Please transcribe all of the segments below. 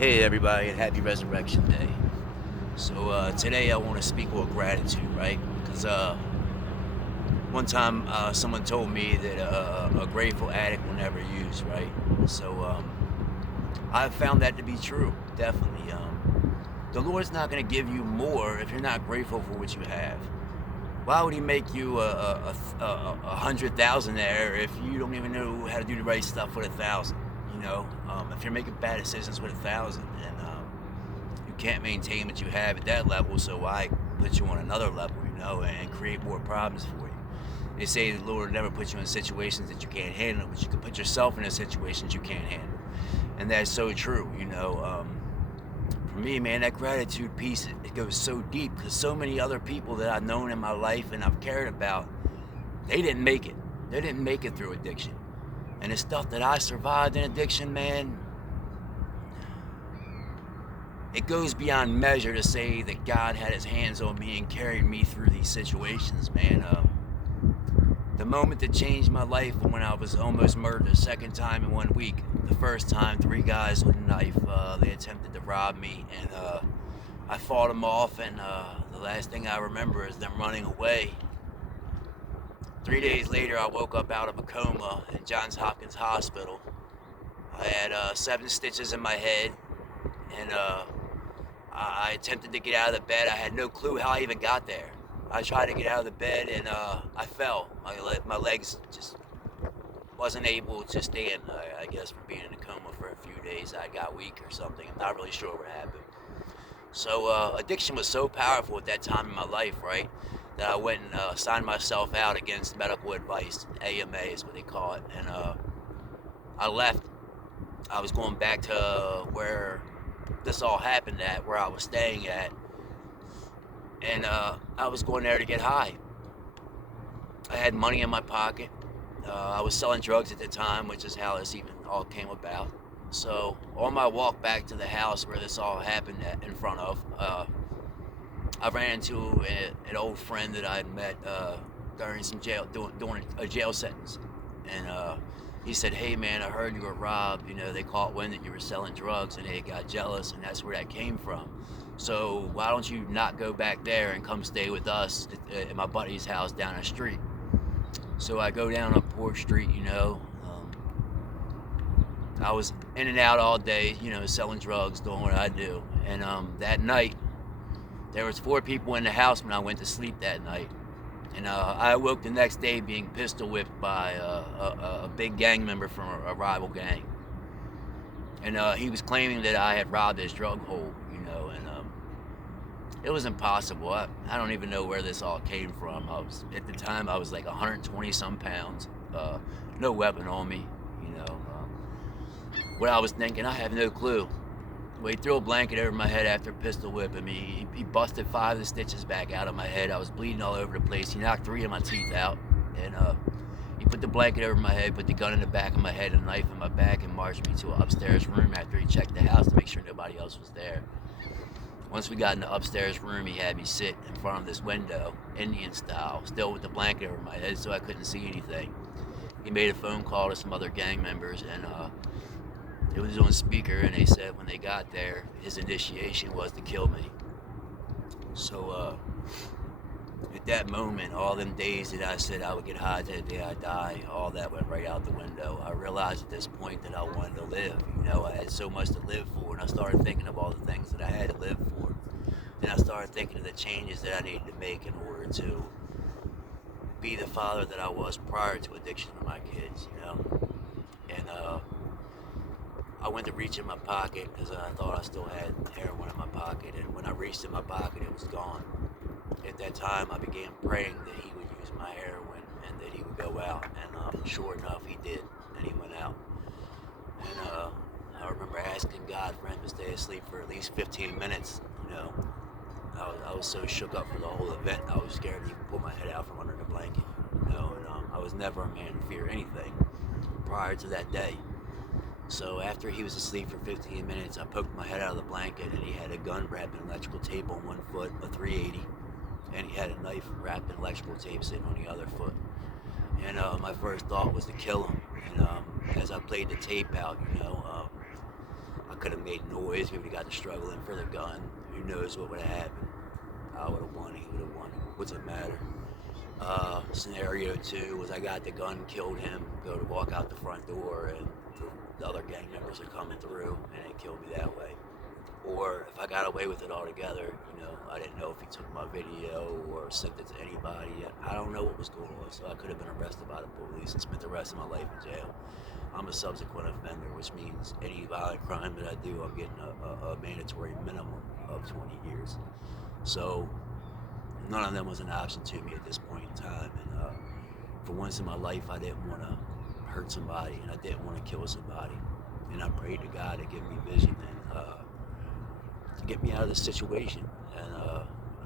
Hey everybody, and happy Resurrection Day. So today I want to speak with gratitude, right? Because one time someone told me that a grateful addict will never use, right? So I've found that to be true, definitely. The Lord's not going to give you more if you're not grateful for what you have. Why would He make you a 100,000 if you don't even know how to do the right stuff with 1,000? If you're making bad decisions with 1,000 and you can't maintain what you have at that level, so why put you on another level, and create more problems for you? They say the Lord will never put you in situations that you can't handle, but you can put yourself in situations you can't handle. And that's so true. For me, man, that gratitude piece, it goes so deep because so many other people that I've known in my life and I've cared about, they didn't make it. They didn't make it through addiction. And the stuff that I survived in addiction, man, it goes beyond measure to say that God had his hands on me and carried me through these situations, man. The moment that changed my life was when I was almost murdered a second time in 1 week. The first time, three guys with a knife, they attempted to rob me, and I fought them off, and the last thing I remember is them running away. 3 days later, I woke up out of a coma in Johns Hopkins Hospital. I had 7 stitches in my head, and I attempted to get out of the bed. I had no clue how I even got there. I tried to get out of the bed, and I fell. My legs just wasn't able to stand. I guess from being in a coma for a few days, I got weak or something. I'm not really sure what happened. So addiction was so powerful at that time in my life, right, that I went and signed myself out against medical advice. AMA is what they call it. And I left. I was going back to where this all happened at, where I was staying at. And I was going there to get high. I had money in my pocket. I was selling drugs at the time, which is how this even all came about. So on my walk back to the house where this all happened in front of, I ran into an old friend that I had met during some doing a jail sentence, and he said, "Hey man, I heard you were robbed. They caught wind that you were selling drugs, and they got jealous, and that's where that came from. So why don't you not go back there and come stay with us at my buddy's house down the street?" So I go down on Port Street. I was in and out all day, selling drugs, doing what I do. And that night, there was 4 people in the house when I went to sleep that night. And I awoke the next day being pistol whipped by a big gang member from a rival gang. And he was claiming that I had robbed his drug hole, and it was impossible. I don't even know where this all came from. At the time, I was like 120 some pounds, no weapon on me, you know. What I was thinking, I have no clue. Well, he threw a blanket over my head after pistol whipping me. He busted 5 of the stitches back out of my head. I was bleeding all over the place. He knocked 3 of my teeth out. And he put the blanket over my head, put the gun in the back of my head, a knife in my back, and marched me to an upstairs room after he checked the house to make sure nobody else was there. Once we got in the upstairs room, he had me sit in front of this window, Indian style, still with the blanket over my head so I couldn't see anything. He made a phone call to some other gang members, and it was on speaker, and they said when they got there, his initiation was to kill me. So at that moment, all them days that I said I would get high to the day I die, all that went right out the window. I realized at this point that I wanted to live. I had so much to live for, and I started thinking of all the things that I had to live for. Then I started thinking of the changes that I needed to make in order to be the father that I was prior to addiction to my kids, And I went to reach in my pocket because I thought I still had heroin in my pocket, and when I reached in my pocket, it was gone. At that time, I began praying that he would use my heroin and that he would go out, and sure enough, he did, and he went out. And I remember asking God for him to stay asleep for at least 15 minutes. I was so shook up for the whole event, I was scared to even pull my head out from under the blanket. And I was never a man to fear anything prior to that day. So after he was asleep for 15 minutes, I poked my head out of the blanket, and he had a gun wrapped in electrical tape on one foot, a 380, and he had a knife wrapped in electrical tape sitting on the other foot. And my first thought was to kill him. And as I played the tape out, I could have made noise. We would have got to struggling for the gun. Who knows what would have happened? I would have won. He would have won. What's it matter? Scenario 2 was I got the gun, killed him, go to walk out the front door, and the other gang members are coming through, and they killed me that way. Or if I got away with it altogether, I didn't know if he took my video or sent it to anybody. I don't know what was going on, so I could have been arrested by the police and spent the rest of my life in jail. I'm a subsequent offender, which means any violent crime that I do, I'm getting a mandatory minimum of 20 years. So none of them was an option to me at this point in time. And for once in my life, I didn't want to hurt somebody, and I didn't want to kill somebody. And I prayed to God to give me vision and to get me out of this situation. And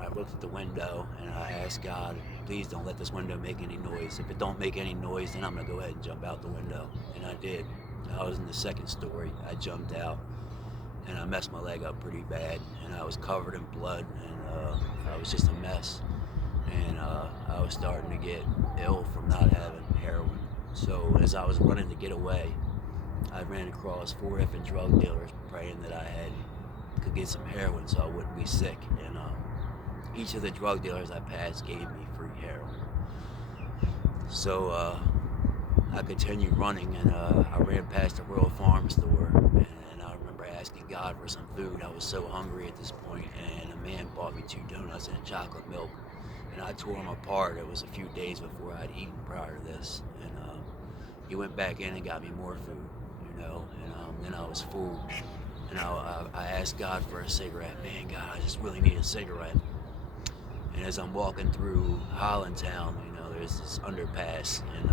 I looked at the window and I asked God, please don't let this window make any noise. If it don't make any noise, then I'm gonna go ahead and jump out the window. And I did. I was in the second story. I jumped out and I messed my leg up pretty bad, and I was covered in blood, and I was just a mess. And I was starting to get ill from not having heroin. So as I was running to get away, I ran across 4 effing drug dealers praying that I could get some heroin so I wouldn't be sick. And each of the drug dealers I passed gave me free heroin. So I continued running, and I ran past the Royal Farm store, and I remember asking God for some food. I was so hungry at this point, and a man bought me 2 donuts and chocolate milk, and I tore them apart. It was a few days before I'd eaten prior to this, and he went back in and got me more food, and then I was full. And I asked God for a cigarette. Man, God, I just really need a cigarette. And as I'm walking through Hollandtown, there's this underpass, and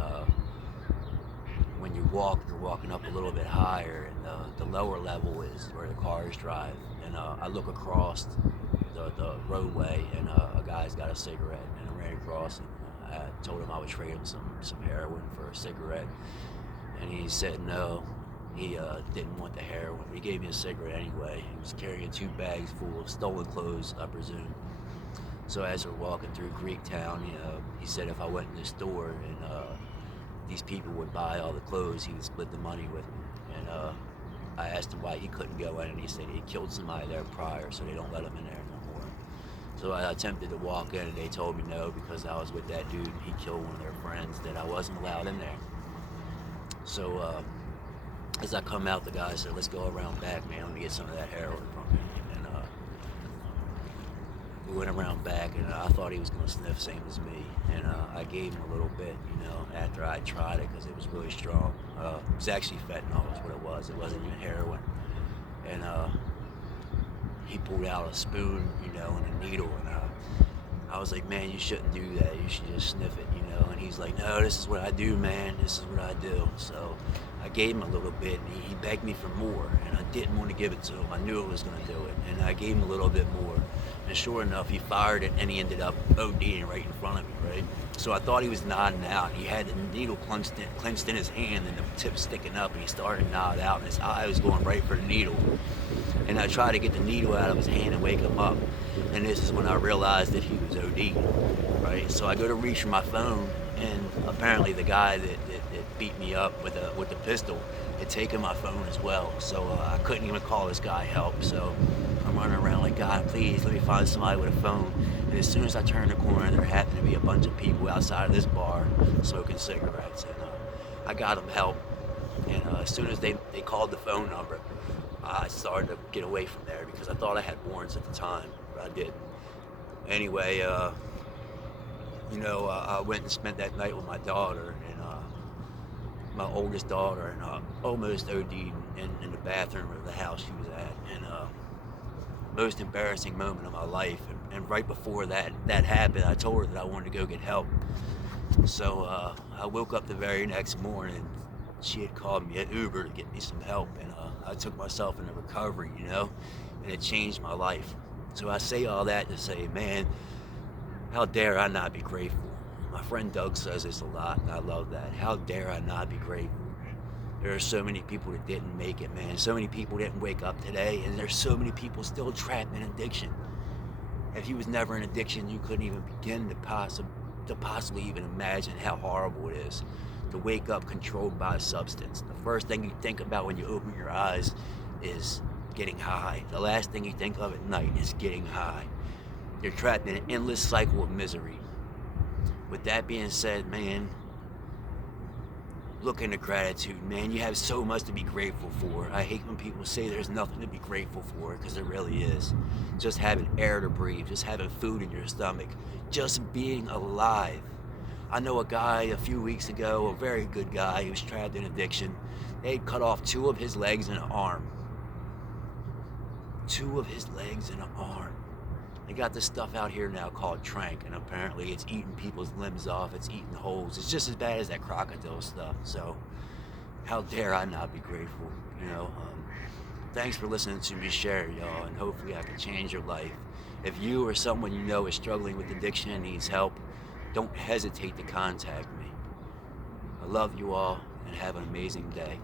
when you walk, you're walking up a little bit higher, and the lower level is where the cars drive. And I look across the roadway, and a guy's got a cigarette, and I ran across, and I told him I would trade him some heroin for a cigarette, and he said no. He didn't want the heroin. He gave me a cigarette anyway. He was carrying 2 bags full of stolen clothes, I presume. So as we're walking through Greektown, he said if I went in the store and these people would buy all the clothes, he would split the money with me. And I asked him why he couldn't go in, and he said he killed somebody there prior, so they don't let him in there no more. So I attempted to walk in, and they told me no, because I was with that dude, and he killed one of their friends, that I wasn't allowed in there. So as I come out, the guy said, let's go around back, man, let me get some of that heroin from you. And we went around back, and I thought he was going to sniff, same as me. And I gave him a little bit, after I tried it, because it was really strong. It was actually fentanyl is what it was. It wasn't even heroin. And he pulled out a spoon, and a needle, and I was like, man, you shouldn't do that. You should just sniff it, And he's like, no, this is what I do, man. This is what I do. So I gave him a little bit, and he begged me for more, and I didn't want to give it to him. I knew it was going to do it, and I gave him a little bit more. And sure enough, he fired it, and he ended up ODing right in front of me, right? So I thought he was nodding out. He had the needle clenched in his hand, and the tip sticking up, and he started to nod out, and his eye was going right for the needle. And I tried to get the needle out of his hand and wake him up. And this is when I realized that he was OD'd, right? So I go to reach for my phone, and apparently the guy that beat me up with the pistol had taken my phone as well. So I couldn't even call this guy help. So I'm running around like, God, please let me find somebody with a phone. And as soon as I turned the corner, there happened to be a bunch of people outside of this bar smoking cigarettes. And I got them help. And as soon as they called the phone number, I started to get away from there, because I thought I had warrants at the time, but I didn't. Anyway, I went and spent that night with my daughter, and my oldest daughter, and almost OD'd in the bathroom of the house she was at. And most embarrassing moment of my life. And right before that happened, I told her that I wanted to go get help. So I woke up the very next morning. She had called me at Uber to get me some help, and I took myself into recovery, and it changed my life. So I say all that to say, man, how dare I not be grateful? My friend Doug says this a lot, and I love that. How dare I not be grateful? There are so many people that didn't make it, man. So many people didn't wake up today, and there's so many people still trapped in addiction. If you was never in addiction, you couldn't even begin to possibly even imagine how horrible it is to wake up controlled by a substance. The first thing you think about when you open your eyes is getting high. The last thing you think of at night is getting high. You're trapped in an endless cycle of misery. With that being said, man, look into gratitude, man. You have so much to be grateful for. I hate when people say there's nothing to be grateful for, because there really is. Just having air to breathe, just having food in your stomach, just being alive. I know a guy a few weeks ago, a very good guy, who was trapped in addiction. They'd cut off 2 of his legs and an arm. 2 of his legs and an arm. They got this stuff out here now called trank, and apparently it's eating people's limbs off, it's eating holes. It's just as bad as that crocodile stuff. So how dare I not be grateful, you know? Thanks for listening to me share, y'all, and hopefully I can change your life. If you or someone you know is struggling with addiction and needs help, don't hesitate to contact me. I love you all, and have an amazing day.